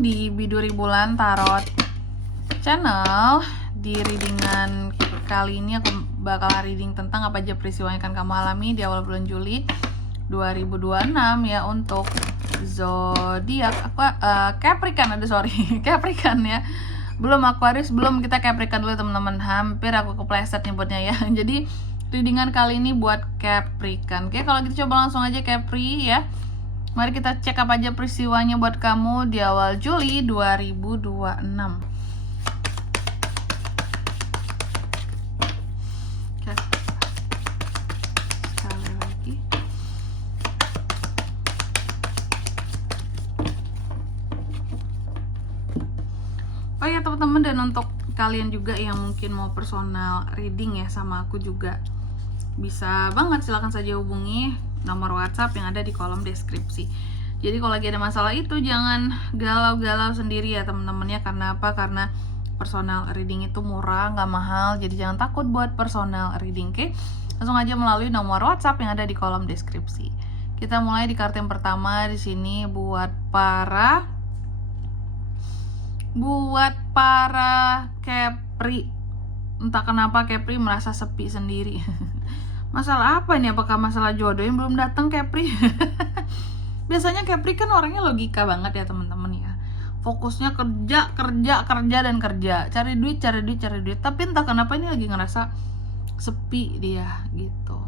datang di Biduri Bulan Tarot Channel. Di readingan kali ini aku bakal reading tentang apa aja peristiwa yang akan kamu alami di awal bulan Juli 2026 ya, untuk zodiak Capricorn, Capricorn ya. Belum Aquarius, belum, kita Capricorn dulu teman-teman. Hampir aku kepleset nyebutnya ya. Jadi readingan kali ini buat Capricorn. Oke, kalau gitu coba langsung aja Capri ya. Mari kita cek apa aja peristiwanya buat kamu di awal Juli 2026. Oke. Sekali lagi. Oh ya teman-teman, dan untuk kalian juga yang mungkin mau personal reading ya sama aku juga, bisa banget, silahkan saja hubungi nomor WhatsApp yang ada di kolom deskripsi. Jadi kalau lagi ada masalah itu jangan galau-galau sendiri ya teman-teman ya. Karena apa? Karena personal reading itu murah, nggak mahal. Jadi jangan takut buat personal reading, oke? Langsung aja melalui nomor WhatsApp yang ada di kolom deskripsi. Kita mulai di kartu yang pertama di sini buat para Capri. Entah kenapa Capri merasa sepi sendiri. Masalah apa ini? Apakah masalah jodoh yang belum datang Capri? Biasanya Capri kan orangnya logika banget ya teman-teman ya. Fokusnya kerja, dan kerja. Cari duit. Tapi entah kenapa ini lagi ngerasa sepi dia gitu.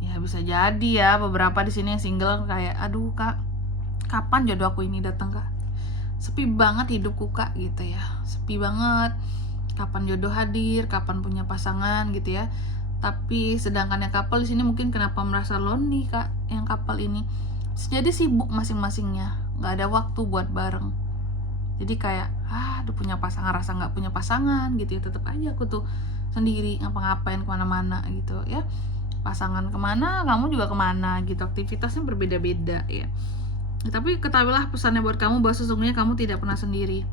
Ya bisa jadi ya, beberapa di sini yang single kayak, aduh kak, kapan jodoh aku ini datang kak? Sepi banget hidupku kak gitu ya. Sepi banget. Kapan jodoh hadir? Kapan punya pasangan gitu ya? Tapi sedangkan yang couple di sini mungkin kenapa merasa lonely kak, yang couple ini jadi sibuk masing-masingnya, nggak ada waktu buat bareng. Jadi kayak udah punya pasangan rasa nggak punya pasangan gitu ya, tetap aja aku tuh sendiri ngapa-ngapain kemana-mana gitu ya. Pasangan kemana, kamu juga kemana gitu, aktivitasnya berbeda-beda ya. Tapi ketahuilah pesannya buat kamu bahwa sesungguhnya kamu tidak pernah sendiri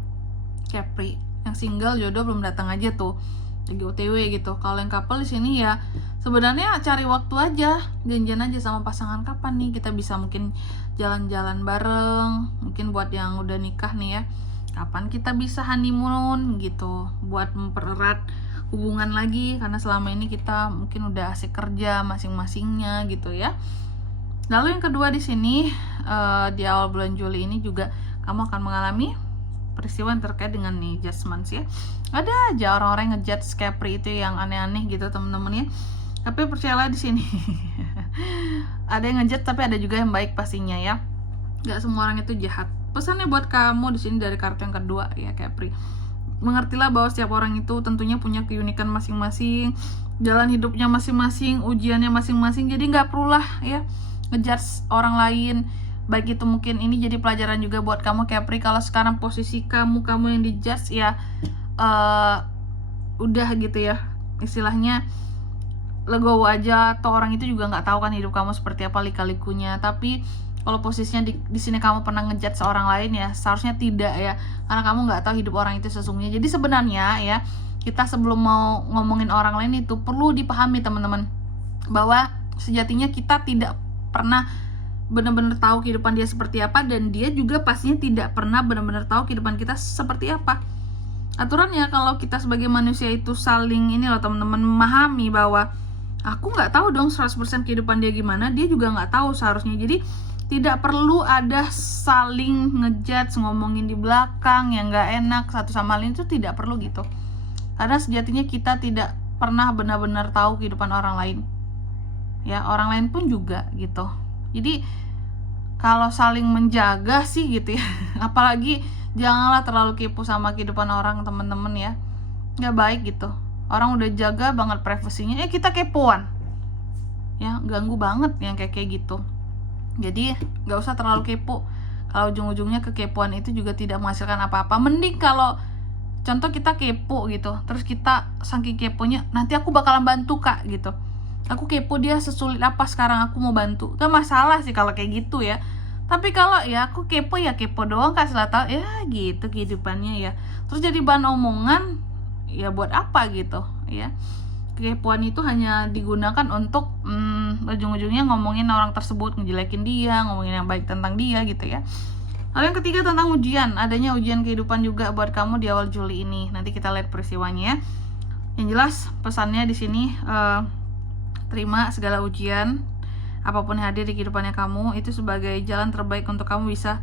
Capri. Yang single jodoh belum datang aja tuh, lagi OTW gitu. Kalau yang couple di sini ya sebenarnya cari waktu aja, janjian aja sama pasangan, kapan nih kita bisa mungkin jalan-jalan bareng. Mungkin buat yang udah nikah nih ya, kapan kita bisa honeymoon gitu, buat mempererat hubungan lagi, karena selama ini kita mungkin udah asik kerja masing-masingnya gitu ya. Lalu yang kedua di sini di awal bulan Juli ini juga kamu akan mengalami peristiwa yang terkait dengan nih judgments ya. Ada aja orang-orang yang ngejudge Capri itu yang aneh-aneh gitu temen-temen ya. Tapi percayalah di sini ada yang ngejudge tapi ada juga yang baik pastinya ya. Gak semua orang itu jahat. Pesannya buat kamu di sini dari kartu yang kedua ya Capri. Mengertilah bahwa setiap orang itu tentunya punya keunikan masing-masing, jalan hidupnya masing-masing, ujiannya masing-masing. Jadi nggak perulah ya ngejudge orang lain. Baik itu mungkin ini jadi pelajaran juga buat kamu Capri. Kalau sekarang posisi kamu yang dijudge ya udah gitu ya, istilahnya legowo aja. Atau orang itu juga nggak tahu kan hidup kamu seperti apa lika-likunya. Tapi kalau posisinya di sini kamu pernah ngejudge seorang lain ya, seharusnya tidak ya, karena kamu nggak tahu hidup orang itu sesungguhnya. Jadi sebenarnya ya, kita sebelum mau ngomongin orang lain itu perlu dipahami teman-teman, bahwa sejatinya kita tidak pernah benar-benar tahu kehidupan dia seperti apa, dan dia juga pastinya tidak pernah benar-benar tahu kehidupan kita seperti apa. Aturannya kalau kita sebagai manusia itu saling ini loh teman-teman, memahami bahwa aku nggak tahu dong 100% kehidupan dia gimana, dia juga nggak tahu seharusnya. Jadi tidak perlu ada saling ngejudge, ngomongin di belakang yang nggak enak satu sama lain, itu tidak perlu gitu. Karena sejatinya kita tidak pernah benar-benar tahu kehidupan orang lain ya, orang lain pun juga gitu. Jadi kalau saling menjaga sih gitu ya, apalagi janganlah terlalu kepo sama kehidupan orang teman-teman ya, nggak baik gitu. Orang udah jaga banget privasinya, kita kepoan ya, ganggu banget yang kayak gitu. Jadi nggak usah terlalu kepo. Kalau ujung-ujungnya kekepoan itu juga tidak menghasilkan apa-apa. Mending kalau contoh kita kepo gitu, terus kita saking keponya, nanti aku bakalan bantu kak gitu, aku kepo dia sesulit apa sekarang aku mau bantu, gak masalah sih kalau kayak gitu ya. Tapi kalau ya aku kepo ya kepo doang, kasih tahu ya gitu kehidupannya ya, terus jadi bahan omongan ya buat apa gitu ya. Kekepoan itu hanya digunakan untuk ujung-ujungnya ngomongin orang tersebut, ngejelekin dia, ngomongin yang baik tentang dia gitu ya. Lalu yang ketiga tentang ujian, adanya ujian kehidupan juga buat kamu di awal Juli ini. Nanti kita lihat peristiwanya ya. Yang jelas pesannya di sini, terima segala ujian apapun yang hadir di kehidupannya kamu itu sebagai jalan terbaik untuk kamu bisa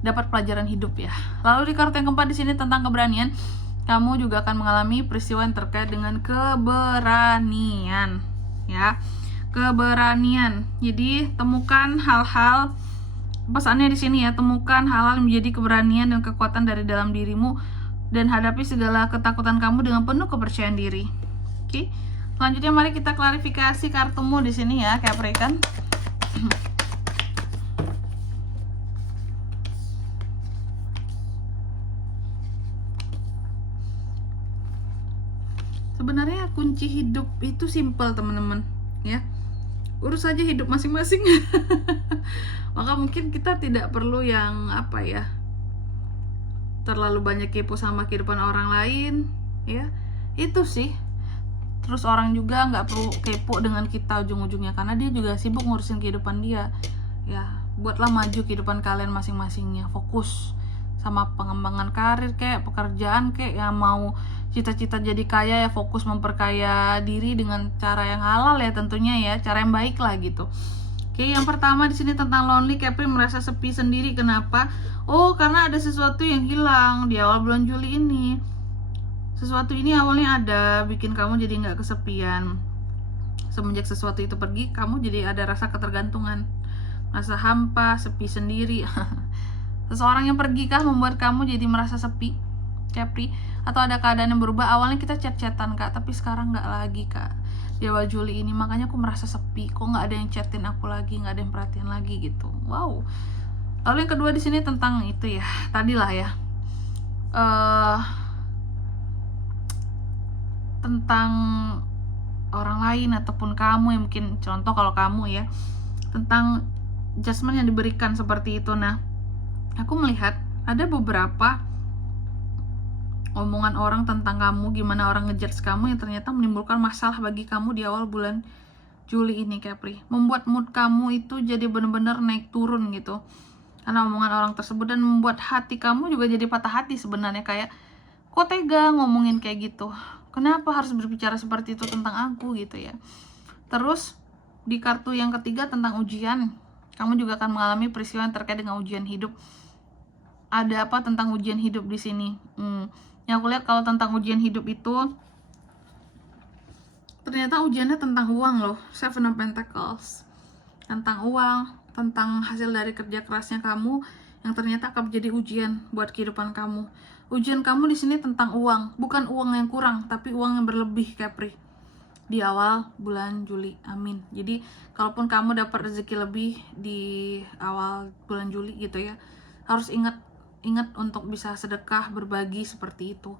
dapat pelajaran hidup ya. Lalu di kartu yang keempat di sini tentang keberanian, kamu juga akan mengalami peristiwa yang terkait dengan keberanian ya. Keberanian. Jadi temukan hal-hal, pesannya di sini ya, temukan hal-hal yang menjadi keberanian dan kekuatan dari dalam dirimu dan hadapi segala ketakutan kamu dengan penuh kepercayaan diri. Oke. Selanjutnya mari kita klarifikasi kartumu di sini ya, Capricorn. Sebenarnya kunci hidup itu simpel teman-teman ya. Urus saja hidup masing-masing. Maka mungkin kita tidak perlu yang apa ya, terlalu banyak kepo sama kehidupan orang lain ya. Itu sih. Terus orang juga nggak perlu kepo dengan kita ujung-ujungnya, karena dia juga sibuk ngurusin kehidupan dia ya. Buatlah maju kehidupan kalian masing-masingnya, fokus sama pengembangan karir kayak pekerjaan kayak, yang mau cita-cita jadi kaya ya fokus memperkaya diri dengan cara yang halal ya tentunya ya, cara yang baik lah gitu. Oke, yang pertama di sini tentang lonely, Capri merasa sepi sendiri. Kenapa? Oh, karena ada sesuatu yang hilang di awal bulan Juli ini. Sesuatu ini awalnya ada, bikin kamu jadi nggak kesepian. Semenjak sesuatu itu pergi, kamu jadi ada rasa ketergantungan, rasa hampa, sepi sendiri. Seseorang yang pergi kah membuat kamu jadi merasa sepi, Capri? Atau ada keadaan yang berubah? Awalnya kita chat-chatan kak, tapi sekarang nggak lagi kak di awal Juli ini. Makanya aku merasa sepi, kok nggak ada yang chatin aku lagi, nggak ada yang perhatian lagi gitu. Wow. Lalu yang kedua di sini tentang itu ya, tadilah ya, tentang orang lain ataupun kamu yang mungkin, contoh kalau kamu ya, tentang judgement yang diberikan seperti itu. Nah, aku melihat ada beberapa omongan orang tentang kamu, gimana orang ngejudge kamu yang ternyata menimbulkan masalah bagi kamu di awal bulan Juli ini, Capri. Membuat mood kamu itu jadi benar-benar naik turun gitu karena omongan orang tersebut, dan membuat hati kamu juga jadi patah hati sebenarnya, kayak kok tega ngomongin kayak gitu, kenapa harus berbicara seperti itu tentang aku gitu ya. Terus di kartu yang ketiga tentang ujian, kamu juga akan mengalami peristiwa yang terkait dengan ujian hidup. Ada apa tentang ujian hidup di sini? Yang aku lihat kalau tentang ujian hidup itu ternyata ujiannya tentang uang loh, Seven of Pentacles. Tentang uang, tentang hasil dari kerja kerasnya kamu yang ternyata akan menjadi ujian buat kehidupan kamu. Ujian kamu di sini tentang uang, bukan uang yang kurang, tapi uang yang berlebih, Capri, di awal bulan Juli. Amin. Jadi kalaupun kamu dapat rezeki lebih di awal bulan Juli gitu ya, harus ingat untuk bisa sedekah, berbagi seperti itu.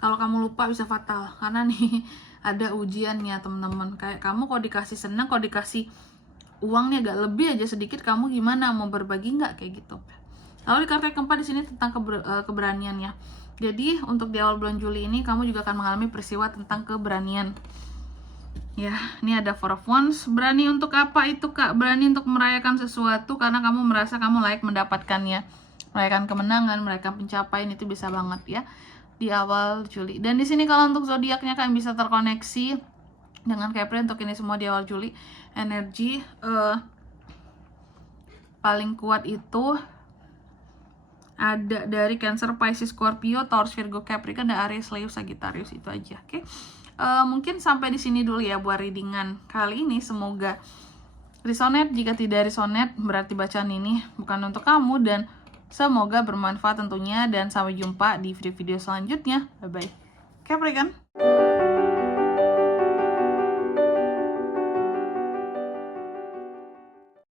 Kalau kamu lupa bisa fatal, karena nih ada ujiannya teman-teman. Kayak kamu kalau dikasih senang, kalau dikasih uangnya agak lebih aja sedikit, kamu gimana, mau berbagi nggak kayak gitu. Lalu di kartu yang keempat di sini tentang keberanian ya. Jadi untuk di awal bulan Juli ini kamu juga akan mengalami peristiwa tentang keberanian. Ya, ini ada Four of Wands. Berani untuk apa itu kak? Berani untuk merayakan sesuatu karena kamu merasa kamu layak mendapatkannya. Merayakan kemenangan, merayakan pencapaian, itu bisa banget ya di awal Juli. Dan di sini kalau untuk zodiaknya kalian bisa terkoneksi dengan Capri untuk ini semua di awal Juli. Energi paling kuat itu ada dari Cancer, Pisces, Scorpio, Taurus, Virgo, Capricorn, dan Aries, Leo, Sagittarius. Itu aja, oke? Mungkin sampai di sini dulu ya buat readingan kali ini. Semoga resonate. Jika tidak resonate, berarti bacaan ini bukan untuk kamu, dan semoga bermanfaat tentunya. Dan sampai jumpa di video-video selanjutnya. Bye-bye. Capricorn.